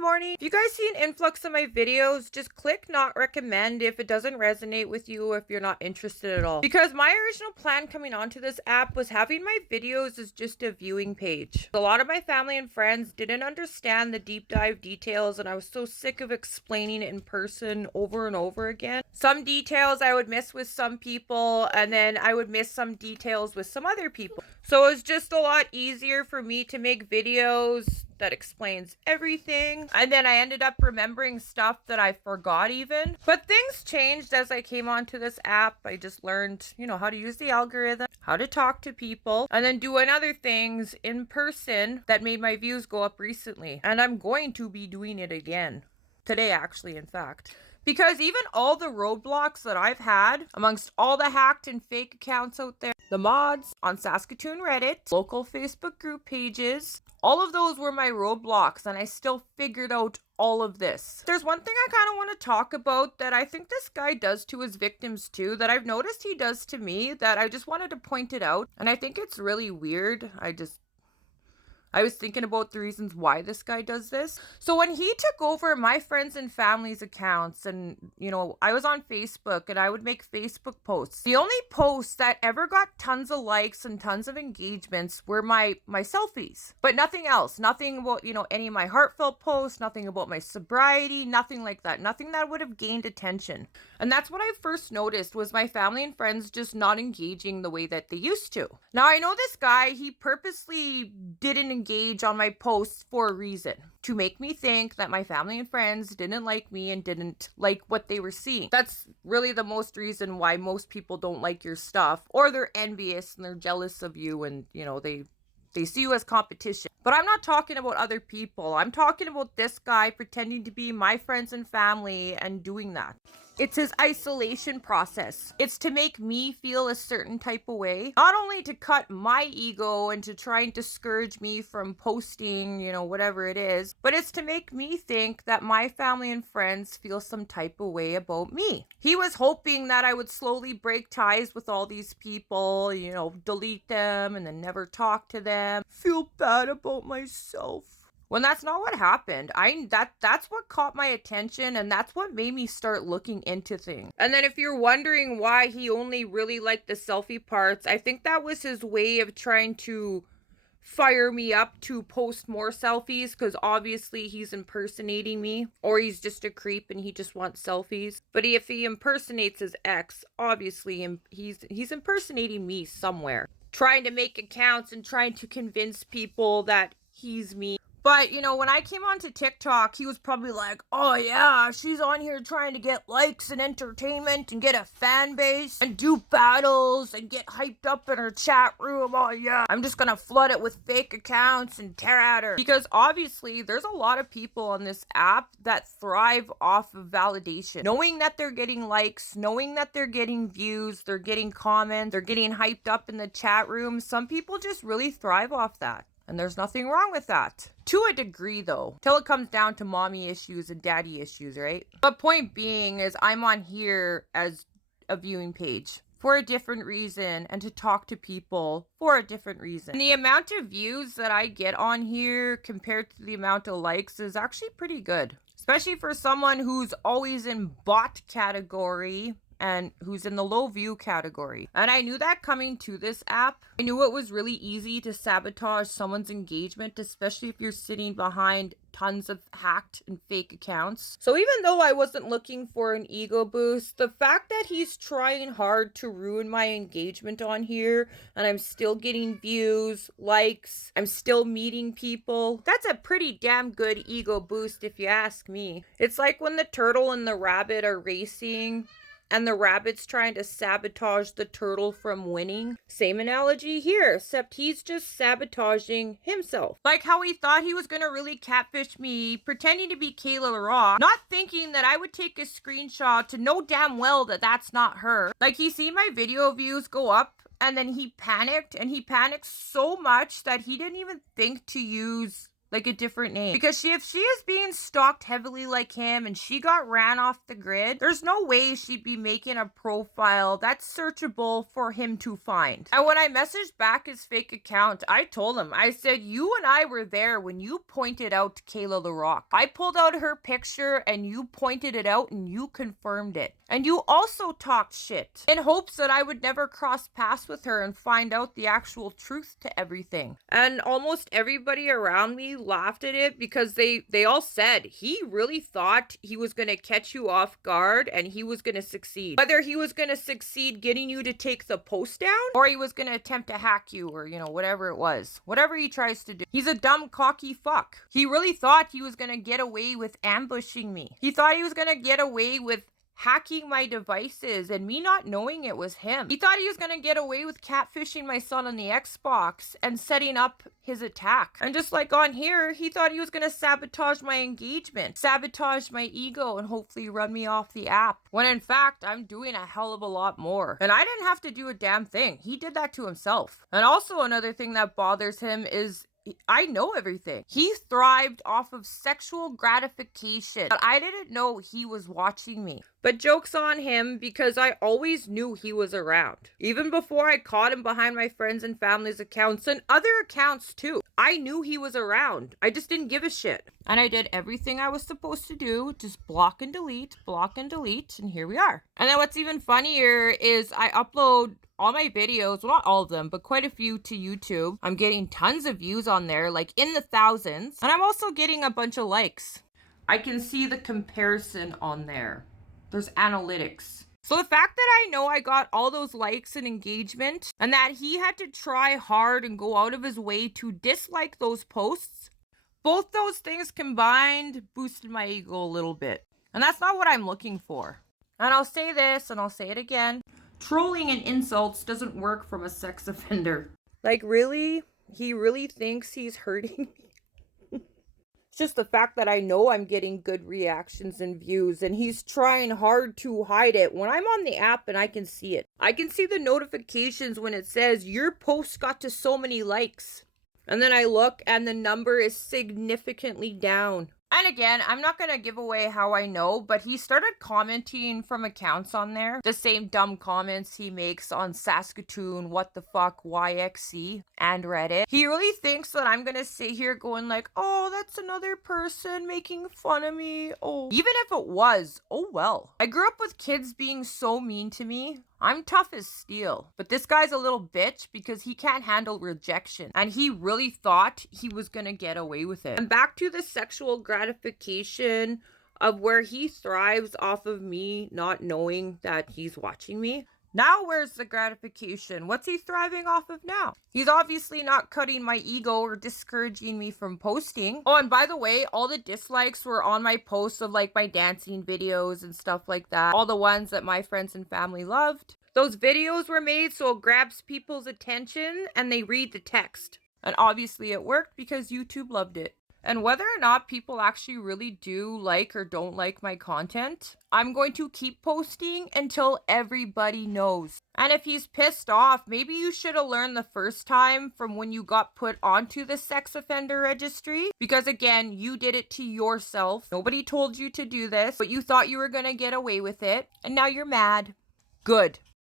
Good morning. If you guys see an influx of my videos, just click not recommend if it doesn't resonate with you or if you're not interested at all. Because my original plan coming onto this app was having my videos as just a viewing page. A lot of my family and friends didn't understand the deep dive details, and I was so sick of explaining it in person over and over again. Some details I would miss with some people, and then I would miss some details with some other people. So it was just a lot easier for me to make videos that explains everything. And then I ended up remembering stuff that I forgot even. But things changed as I came onto this app. I just learned, how to use the algorithm, how to talk to people, and then doing other things in person that made my views go up recently. And I'm going to be doing it again. Today, actually, in fact. Because even all the roadblocks that I've had amongst all the hacked and fake accounts out there, the mods on Saskatoon Reddit, local Facebook group pages, all of those were my roadblocks, and I still figured out all of this. There's one thing I kind of want to talk about that I think this guy does to his victims too, that I've noticed he does to me, that I just wanted to point it out, and I think it's really weird. I was thinking about the reasons why this guy does this. So when he took over my friends and family's accounts, and, I was on Facebook and I would make Facebook posts. The only posts that ever got tons of likes and tons of engagements were my selfies, but nothing else. Nothing about, any of my heartfelt posts, nothing about my sobriety, nothing like that. Nothing that would have gained attention. And that's what I first noticed, was my family and friends just not engaging the way that they used to. Now, I know this guy, he purposely didn't engage on my posts for a reason. To make me think that my family and friends didn't like me and didn't like what they were seeing. That's really the most reason why most people don't like your stuff, or they're envious and they're jealous of you, and, they see you as competition. But I'm not talking about other people. I'm talking about this guy pretending to be my friends and family and doing that. It's his isolation process. It's to make me feel a certain type of way. Not only to cut my ego and to try and discourage me from posting, whatever it is, but it's to make me think that my family and friends feel some type of way about me. He was hoping that I would slowly break ties with all these people, delete them and then never talk to them, feel bad about myself. When that's not what happened. That's what caught my attention, and that's what made me start looking into things. And then if you're wondering why he only really liked the selfie parts, I think that was his way of trying to fire me up to post more selfies, because obviously he's impersonating me, or he's just a creep and he just wants selfies. But if he impersonates his ex, obviously he's impersonating me somewhere, trying to make accounts and trying to convince people that he's me. But, when I came onto TikTok, he was probably like, oh yeah, she's on here trying to get likes and entertainment and get a fan base and do battles and get hyped up in her chat room. Oh yeah, I'm just gonna flood it with fake accounts and tear at her. Because obviously there's a lot of people on this app that thrive off of validation. Knowing that they're getting likes, knowing that they're getting views, they're getting comments, they're getting hyped up in the chat room. Some people just really thrive off that. And there's nothing wrong with that. To a degree, though. Till it comes down to mommy issues and daddy issues, right? But point being is I'm on here as a viewing page for a different reason, and to talk to people for a different reason. And the amount of views that I get on here compared to the amount of likes is actually pretty good. Especially for someone who's always in bot category and who's in the low view category. And I knew that coming to this app. I knew it was really easy to sabotage someone's engagement, especially if you're sitting behind tons of hacked and fake accounts. So even though I wasn't looking for an ego boost, the fact that he's trying hard to ruin my engagement on here, and I'm still getting views, likes, I'm still meeting people, that's a pretty damn good ego boost if you ask me. It's like when the turtle and the rabbit are racing, and the rabbit's trying to sabotage the turtle from winning. Same analogy here, except he's just sabotaging himself. Like how he thought he was gonna really catfish me, pretending to be Kayla Rock, not thinking that I would take a screenshot to know damn well that that's not her. Like he seen my video views go up, and then he panicked, and he panicked so much that he didn't even think to use like a different name. Because if she is being stalked heavily like him and she got ran off the grid, there's no way she'd be making a profile that's searchable for him to find. And when I messaged back his fake account, I told him, I said, you and I were there when you pointed out Kayla the Rock. I pulled out her picture and you pointed it out and you confirmed it. And you also talked shit in hopes that I would never cross paths with her and find out the actual truth to everything. And almost everybody around me laughed at it because they all said he really thought he was going to catch you off guard and he was going to succeed. Whether he was going to succeed getting you to take the post down or he was going to attempt to hack you or, whatever it was. Whatever he tries to do. He's a dumb, cocky fuck. He really thought he was going to get away with ambushing me. He thought he was going to get away with hacking my devices and me not knowing it was him. He thought he was going to get away with catfishing my son on the Xbox and setting up his attack. And just like on here, he thought he was going to sabotage my engagement, sabotage my ego, and hopefully run me off the app. When in fact, I'm doing a hell of a lot more. And I didn't have to do a damn thing. He did that to himself. And also another thing that bothers him is I know everything. He thrived off of sexual gratification, but I didn't know he was watching me. But joke's on him because I always knew he was around. Even before I caught him behind my friends and family's accounts and other accounts too. I knew he was around. I just didn't give a shit. And I did everything I was supposed to do. Just block and delete, and here we are. And then what's even funnier is I upload all my videos, well, not all of them, but quite a few to YouTube. I'm getting tons of views on there, like in the thousands. And I'm also getting a bunch of likes. I can see the comparison on there. There's analytics. So the fact that I know I got all those likes and engagement and that he had to try hard and go out of his way to dislike those posts, both those things combined boosted my ego a little bit. And that's not what I'm looking for. And I'll say this and I'll say it again. Trolling and insults doesn't work from a sex offender. Like, really? He really thinks he's hurting me? It's just the fact that I know I'm getting good reactions and views, and he's trying hard to hide it when I'm on the app and I can see it. I can see the notifications when it says, your post got to so many likes. And then I look and the number is significantly down. And again, I'm not going to give away how I know, but he started commenting from accounts on there. The same dumb comments he makes on Saskatoon, What the Fuck, YXC, and Reddit. He really thinks that I'm going to sit here going like, oh, that's another person making fun of me. Oh, even if it was, oh well. I grew up with kids being so mean to me. I'm tough as steel, but this guy's a little bitch because he can't handle rejection, and he really thought he was gonna get away with it. And back to the sexual gratification of where he thrives off of me not knowing that he's watching me. Now where's the gratification? What's he thriving off of now? He's obviously not cutting my ego or discouraging me from posting. Oh, and by the way, all the dislikes were on my posts of like my dancing videos and stuff like that. All the ones that my friends and family loved. Those videos were made so it grabs people's attention and they read the text. And obviously it worked because YouTube loved it. And whether or not people actually really do like or don't like my content, I'm going to keep posting until everybody knows. And if he's pissed off, maybe you should have learned the first time from when you got put onto the sex offender registry. Because again, you did it to yourself. Nobody told you to do this, but you thought you were going to get away with it. And now you're mad. Good.